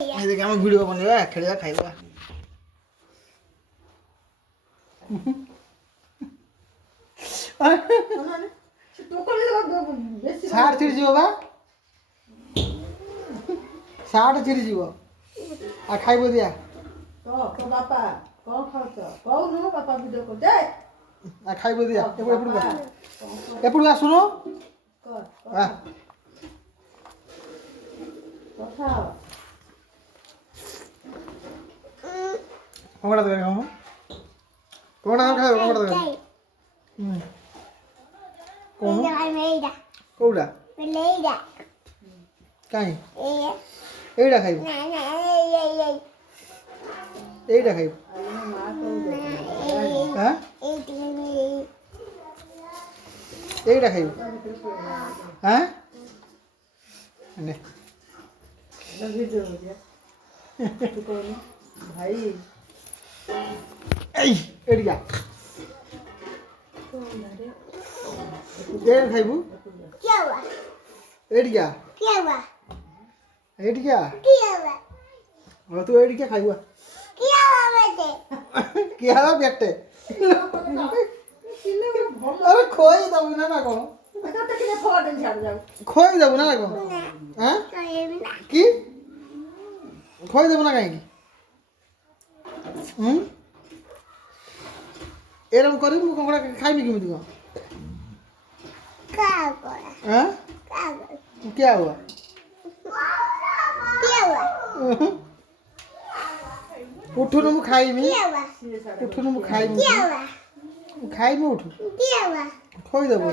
ଏଇଦିকে ଆମେ ଭିଡ଼ିଓ ବନେଇବା ଖେଳିବା ଖାଇବା ସାର୍ଟ ଚିରିଯିବ ବା ସାର୍ଟ ଚିରିଯିବ ଆଉ ଖାଇବ ଦିଆ ବାପା କଣ ଖାଉଛ କହୁନୁ ବାପା ଭିଡ଼ିଓ କରୁଛେ ଆଉ ଖାଇବ ଦିଆ ଏପଟକୁ ଆସୁନ କଥା କଙ୍କଡ଼ା ତରକାରୀ ଖାଉନ କଙ୍କଡ଼ା ଖାଇବ କଙ୍କଡ଼ା ତରକାରୀ କୋଉଟା କାହିଁ ଏଇଟା ଖାଇବ ଏଇଟା ଖାଇବ ଏଇଟା ଖାଇବ ହାଁ ନେ ଭାଇ ଏଇଠିକା ଏଇଟା ଖାଇବୁ ଏଇଠିକା ଏଇଠିକା ତୁ ଏଇଠିକା ଖାଇବୁ କିଏ ହବ ବେଟେ ଆରେ ଖୋଇ ଦବୁ ନା ନା କଣ ଖୋଇ ଦବୁ ନା କଣ କି ଖୋଇ ଦେବୁ ନା କାହିଁକି ଏରମ କରିବୁ ମୁଁ କଙ୍କଡ଼ା ଖାଇବି କେମିତି କଣ କିଏ ହବ ଉଠୁନୁ ମୁଁ ଖାଇବି ଉଠୁନୁ ମୁଁ ଖାଇବି ଖାଇବି ଉଠୁ ଖୋଇଦେବୁ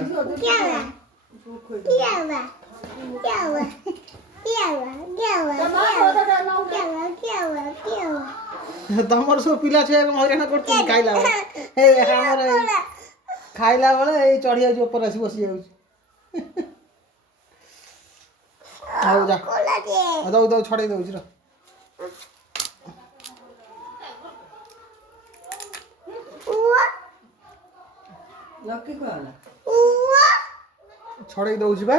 ତମର ସବୁ ପିଲା ଛୁଆ ହଇରାଣ କରୁଛନ୍ତି ଖାଇଲା ବେଳେ ଆମର ଖାଇଲା ବେଳେ ଏଇ ଚଢ଼ି ଯାଉଛି ଉପରେ ଆସି ବସି ଯାଉଛି ହଉ ଯା ଦଉ ଦଉ ଛଡ଼େଇ ଦଉଛି ର ଛଡ଼େଇ ଦଉଛି ବା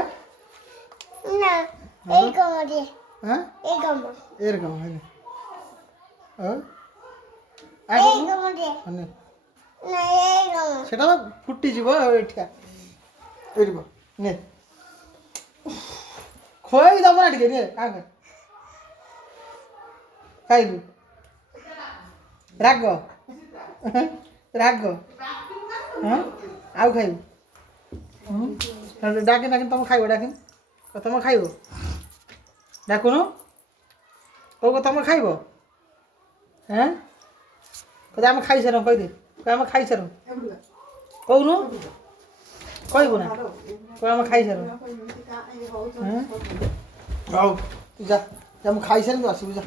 ଏରকম সেটা ফুটিଯିବ ଏଠିକା ଏଇଠି ନେ ଖୋଇ ଦବ ନା ଟିକେ ନେ ଖାଇବୁ ରାଗ ରାଗ ଆଉ ଖାଇବୁ ଡାକି ଡାକି ତମେ ଖାଇବ ଡାକି ତମେ ଖାଇବ ଡାକୁନ କଉ ତମେ ଖାଇବ ହେଁ କହୁଛି ଆମେ ଖାଇସାର କହିଦେ ଆମେ ଖାଇସାର କହୁନୁ କହିବୁ ନା କହ ଆମେ ଖାଇସାର ହଉ ତୁ ଯା ମୁଁ ଖାଇସାରି ତୁ ଆସିବୁ ଯା